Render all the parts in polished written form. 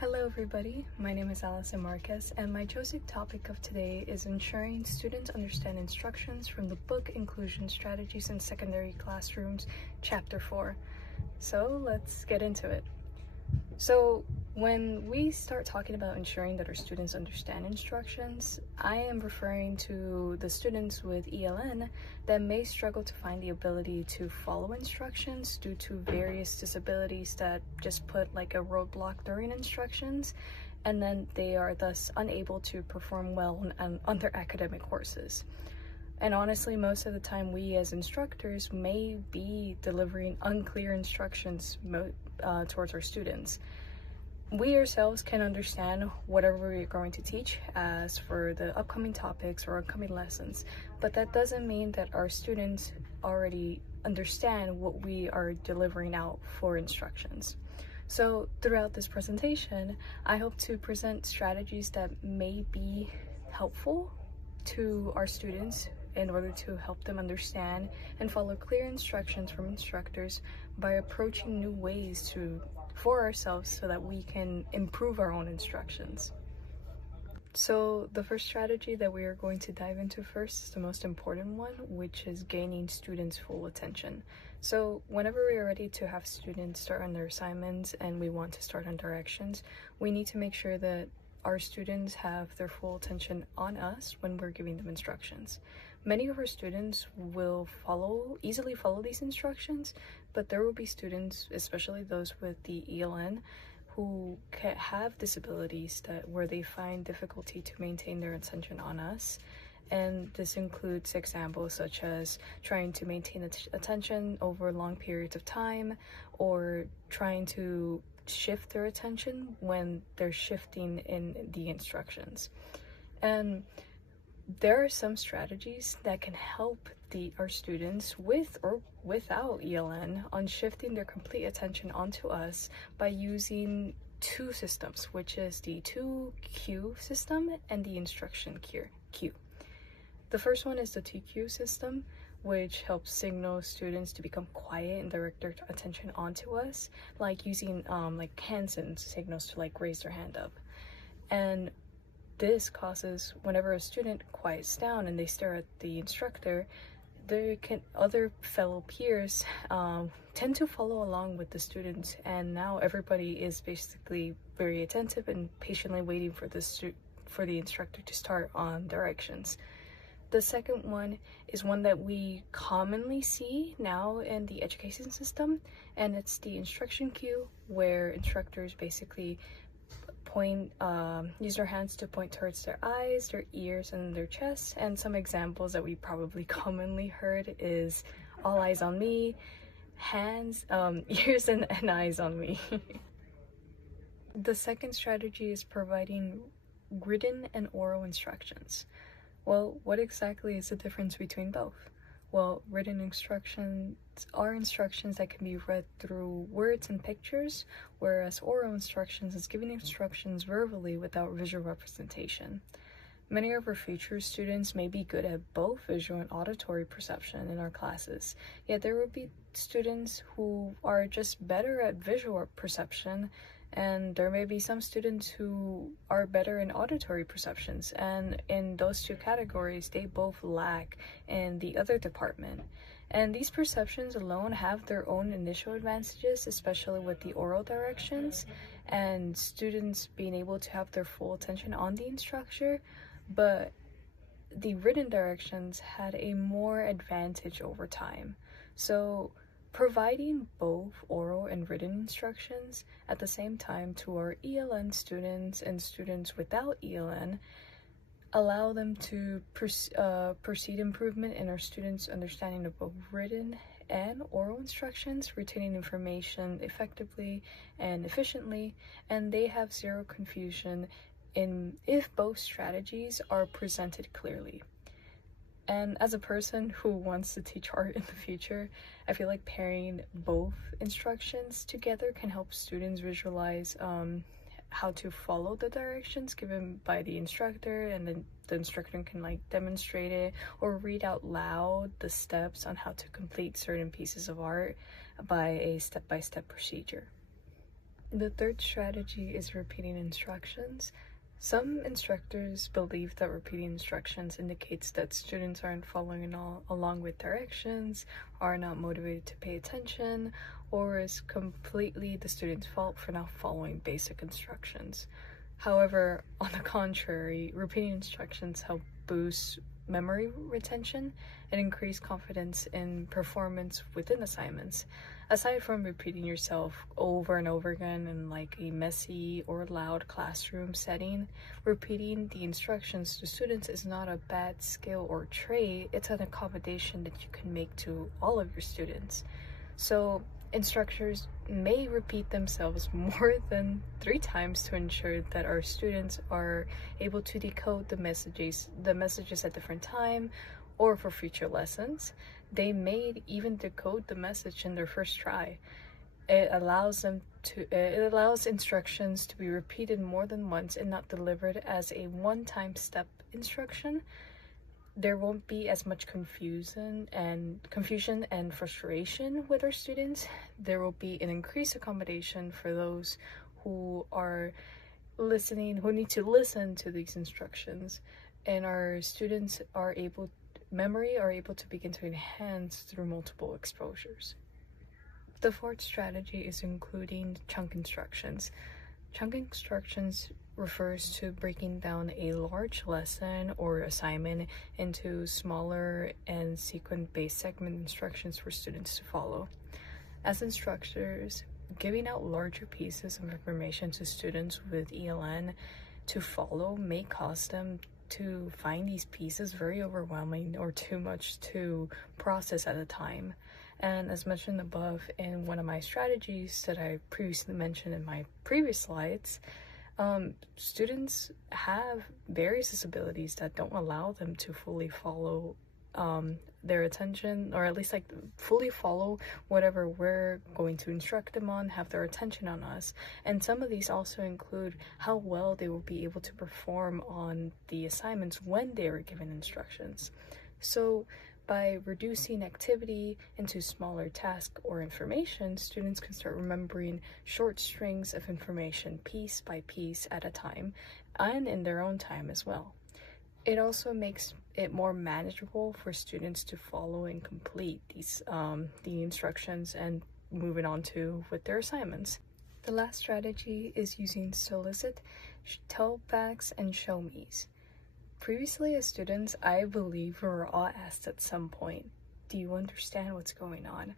Hello everybody, my name is Allison Marquez and my chosen topic of today is ensuring students understand instructions from the book Inclusion Strategies in Secondary Classrooms, Chapter 4. So let's get into it. So when we start talking about ensuring that our students understand instructions, I am referring to the students with ELN that may struggle to find the ability to follow instructions due to various disabilities that just put like a roadblock during instructions, and then they are thus unable to perform well on their academic courses. And honestly, most of the time we as instructors may be delivering unclear instructions towards our students. We ourselves can understand whatever we're going to teach as for the upcoming topics or upcoming lessons, but that doesn't mean that our students already understand what we are delivering out for instructions. So throughout this presentation, I hope to present strategies that may be helpful to our students in order to help them understand and follow clear instructions from instructors by approaching new ways for ourselves so that we can improve our own instructions. So the first strategy that we are going to dive into first is the most important one, which is gaining students' full attention. So whenever we are ready to have students start on their assignments and we want to start on directions, we need to make sure that our students have their full attention on us when we're giving them instructions. Many of our students will easily follow these instructions, but there will be students, especially those with the ELN, who have disabilities where they find difficulty to maintain their attention on us. And this includes examples such as trying to maintain attention over long periods of time, or trying to shift their attention when they're shifting in the instructions. And there are some strategies that can help our students with or without ELN on shifting their complete attention onto us by using two systems, which is the 2Q system and the instruction Q. The first one is the 2Q system, which helps signal students to become quiet and direct their attention onto us, like using like hands and signals to like raise their hand up. And this causes, whenever a student quiets down and they stare at the instructor, other fellow peers tend to follow along with the students, and now everybody is basically very attentive and patiently waiting for the instructor to start on directions. The second one is one that we commonly see now in the education system, and it's the instruction cue, where instructors basically use their hands to point towards their eyes, their ears, and their chests. And some examples that we probably commonly heard is all eyes on me, hands, ears, and eyes on me. The second strategy is providing written and oral instructions. Well, what exactly is the difference between both? Well, written instructions are instructions that can be read through words and pictures, whereas oral instructions is giving instructions verbally without visual representation. Many of our future students may be good at both visual and auditory perception in our classes, yet there will be students who are just better at visual perception, and there may be some students who are better in auditory perceptions, and in those two categories they both lack in the other department. And these perceptions alone have their own initial advantages, especially with the oral directions and students being able to have their full attention on the instructor, but the written directions had a more advantage over time. So providing both oral and written instructions at the same time to our ELN students and students without ELN allow them to proceed improvement in our students' understanding of both written and oral instructions, retaining information effectively and efficiently, and they have zero confusion if both strategies are presented clearly. And as a person who wants to teach art in the future, I feel like pairing both instructions together can help students visualize how to follow the directions given by the instructor, and then the instructor can like demonstrate it or read out loud the steps on how to complete certain pieces of art by a step-by-step procedure. The third strategy is repeating instructions. Some instructors believe that repeating instructions indicates that students aren't following along with directions, are not motivated to pay attention, or is completely the student's fault for not following basic instructions. However, on the contrary, repeating instructions help boost memory retention and increase confidence in performance within assignments. Aside from repeating yourself over and over again in like a messy or loud classroom setting, repeating the instructions to students is not a bad skill or trait. It's an accommodation that you can make to all of your students. So instructors may repeat themselves more than 3 times to ensure that our students are able to decode the messages at different time, or for future lessons. They may even decode the message in their first try. It allows instructions to be repeated more than once and not delivered as a one-time step instruction. There won't be as much confusion and frustration with our students. There will be an increased accommodation for those who are listening, who need to listen to these instructions, and our students are able to begin to enhance through multiple exposures. The fourth strategy is including chunk instructions. Chunk instructions refers to breaking down a large lesson or assignment into smaller and sequence-based segment instructions for students to follow. As instructors, giving out larger pieces of information to students with ELN to follow may cause them to find these pieces very overwhelming or too much to process at a time. And as mentioned above in one of my strategies that I previously mentioned in my previous slides, students have various disabilities that don't allow them to fully follow their attention, or at least like fully follow whatever we're going to instruct them on, have their attention on us. And some of these also include how well they will be able to perform on the assignments when they were given instructions. So by reducing activity into smaller tasks or information, students can start remembering short strings of information piece by piece at a time, and in their own time as well. It also makes it more manageable for students to follow and complete these the instructions and moving on to with their assignments. The last strategy is using solicit, tell backs, and show me's. Previously as students, I believe we were all asked at some point, do you understand what's going on?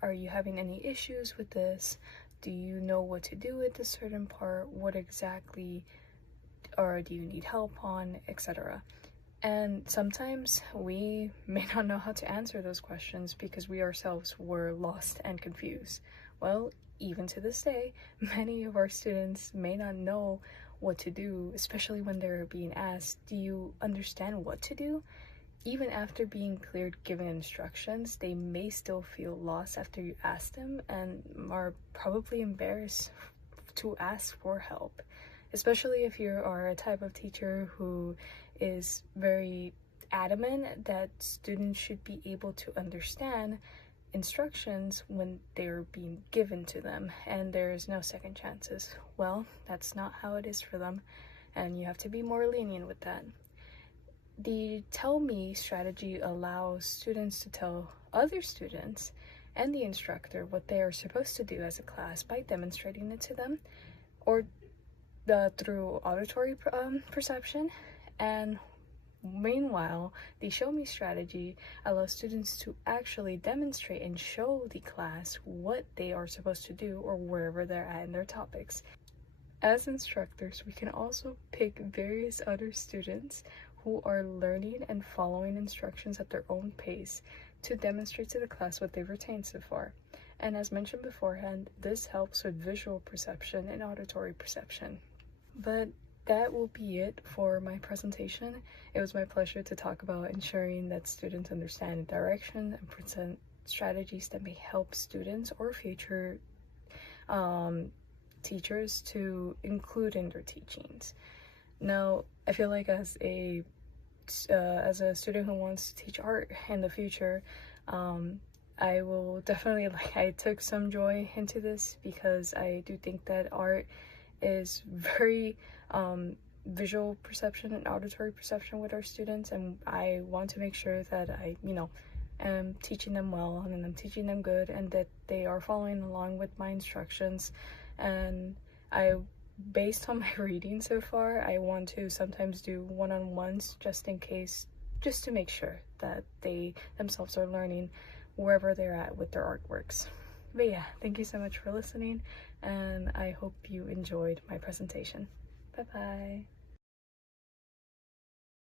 Are you having any issues with this? Do you know what to do with this certain part? What exactly, or do you need help on, etc.? And sometimes we may not know how to answer those questions because we ourselves were lost and confused. Well, even to this day, many of our students may not know what to do, especially when they're being asked, do you understand what to do? Even after being cleared given instructions, they may still feel lost after you ask them and are probably embarrassed to ask for help, especially if you are a type of teacher who is very adamant that students should be able to understand instructions when they're being given to them and there is no second chances. Well, that's not how it is for them, and you have to be more lenient with that. The tell me strategy allows students to tell other students and the instructor what they are supposed to do as a class by demonstrating it to them, or through auditory perception. And meanwhile, the show me strategy allows students to actually demonstrate and show the class what they are supposed to do or wherever they're at in their topics. As instructors, we can also pick various other students who are learning and following instructions at their own pace to demonstrate to the class what they've retained so far. And as mentioned beforehand, this helps with visual perception and auditory perception. But that will be it for my presentation. It was my pleasure to talk about ensuring that students understand direction and present strategies that may help students or future teachers to include in their teachings. Now, I feel like as a student who wants to teach art in the future, I will definitely, I took some joy into this because I do think that art is very visual perception and auditory perception with our students, and I want to make sure that I, am teaching them well and I'm teaching them good and that they are following along with my instructions. And based on my reading so far, I want to sometimes do one-on-ones just in case, just to make sure that they themselves are learning wherever they're at with their artworks. But yeah, thank you so much for listening, and I hope you enjoyed my presentation. Bye bye.